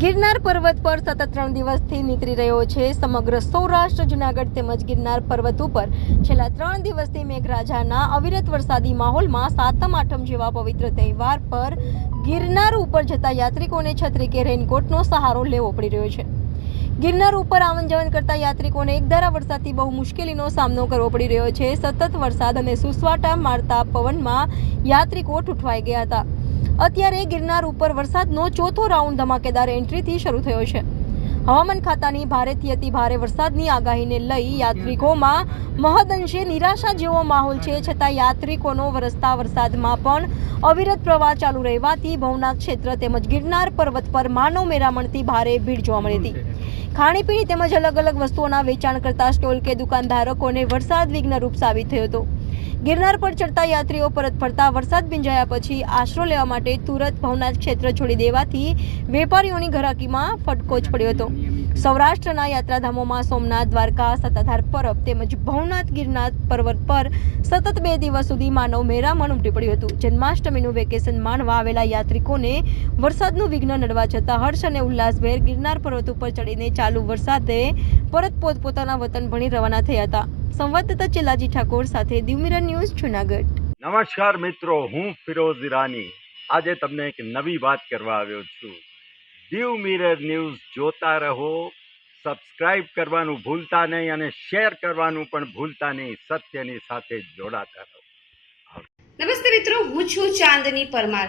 ગિરનાર પર્વત પર સતત ત્રણ દિવસથી નીકળી રહ્યો છે સમગ્ર સૌરાષ્ટ્ર, જુનાગઢ તેમજ ગિરનાર પર્વત ઉપર. છેલ્લા ત્રણ દિવસથી મેઘરાજાના અવિરત વરસાદી માહોલમાં સાતમ, આઠમ જેવા પવિત્ર તહેવાર પર ગિરનાર ઉપર જતા યાત્રિકોને છત્રી કે રેનકોટનો સહારો લેવો પડી રહ્યો છે. ગિરનાર ઉપર આવન જવન કરતા યાત્રિકોને એકધારા વરસાદથી બહુ મુશ્કેલીનો સામનો કરવો પડી રહ્યો છે. સતત વરસાદ અને સુસવાટા મારતા પવનમાં યાત્રિકો ઠૂઠવાઈ ગયા હતા. અત્યારે ગિરનાર ઉપર વરસાદનો ચોથો રાઉન્ડ ધમાકેદાર એન્ટ્રીથી શરૂ થયો છે. હવામાન ખાતાની ભારેથી અતિ ભારે વરસાદની આગાહીને લઈ યાત્રિકોમાં મહદઅંશે નિરાશા જેવો માહોલ છે, છતાં યાત્રિકોનો વરસતા વરસાદમાં પણ અવિરત પ્રવાહ ચાલુ રહેવાથી ભવનાથ ક્ષેત્ર તેમજ ગિરનાર પર્વત પર માનવ મેરામણથી ભારે ભીડ જોવા મળી હતી. ખાણીપીણી તેમજ અલગ અલગ વસ્તુઓના વેચાણ કરતા સ્ટોલ કે દુકાનધારકોને વરસાદ વિઘ્નરૂપ સાબિત થયો હતો. ગિરનાર પર ચડતા યાત્રીઓ પરત ફરતા વરસાદ ભીંજાયા પછી આશરો લેવા માટે તુરત ભવનાથ ક્ષેત્ર છોડી દેવાથી વેપારીઓની ઘરાકીમાં ફટકો જ પડ્યો હતો. સૌરાષ્ટ્રના યાત્રાધામોમાં સોમનાથ, દ્વારકા, સત્તાધાર પરબ તેમજ ભવનાથ ગિરનાથ પર્વત પર સતત બે દિવસ સુધી માનવ મેરામણ ઉમટી પડ્યું હતું. જન્માષ્ટમીનું વેકેશન માણવા આવેલા યાત્રિકોને વરસાદનું વિઘ્ન નડવા છતાં હર્ષ અને ઉલ્લાસભેર ગિરનાર પર્વત ઉપર ચડીને ચાલુ વરસાદે પરત પોતપોતાના વતન ભણી રવાના થયા હતા. સંવાદદાતા ચેલાજી ઠાકોર સાથે દિવમીરા ન્યૂઝ જુનાગઢ. નમસ્કાર મિત્રો હું ફિરોઝ ઈરાની. આજે તમને એક નવી વાત કરવા આવ્યો છું. દીવ મિરર ન્યૂઝ જોતા રહો સબસ્ક્રાઇબ કરવાનું ભૂલતા નહીં અને શેર કરવાનું પણ ભૂલતા નહીં સત્યની સાથે જોડાતા રહો. નમસ્તે મિત્રો હું છું ચાંદની પરમાર.